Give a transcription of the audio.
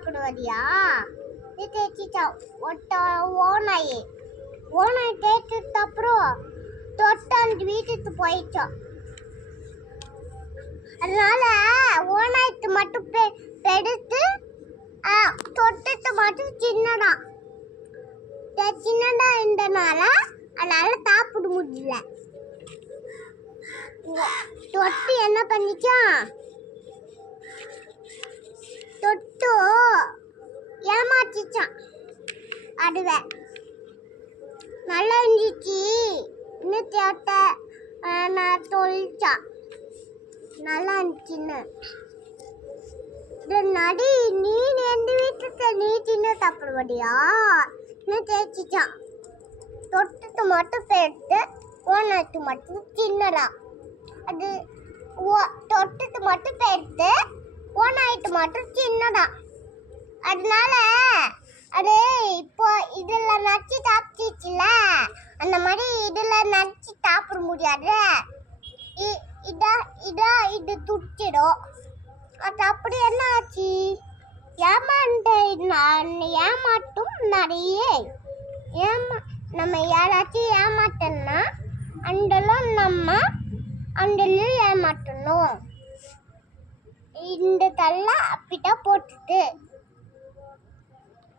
சாப்பிடுவதியா? இது தேய்ச்சிச்சா ஓனாயி ஓனாய் தேய்ச்சதுக்கு அப்புறம் தொட்டு அந்த வீட்டுக்கு போயிடுச்சோம். அதனால ஓனாய்க்கு மட்டும் பெடுத்து தொட்டுட்டு மட்டும் சின்னதா இருந்தனால அதனால சாப்பிட முடியல. தொட்டு என்ன பண்ணிச்சா, தொட்டு ஏமாச்சிச்சான். அதுவே நல்லா இருந்துச்சு. இன்னும் தேட்ட நான் சொல்லிச்சான் நல்லா இருந்துச்சுன்னு. நடி நீ எந்த வீட்டுக்கு நீ சின்ன சாப்பிடுவடியா? இன்னும் தேய்ச்சிச்சான். தொட்டுட்டு மட்டும் எடுத்து ஓனாய்க்கு மட்டும் சின்னதா. அது தொட்டுட்டு மட்டும் எடுத்து ஓனாய்க்கு மட்டும் சின்னதா. அதனால அது இப்போ இதுல நச்சு சாப்பிட்டுச்சுல, அந்த மாதிரி இதுல நச்சு சாப்பிட முடியாது. இது துடிச்சிடும். அது அப்படி என்ன ஆச்சு? ஏமாட்டும் நிறைய நம்ம யாராச்சும் ஏமாட்டோம்னா அண்டலும் ஏமாட்டணும். இந்த தள்ள அப்படிதான் போட்டுட்டு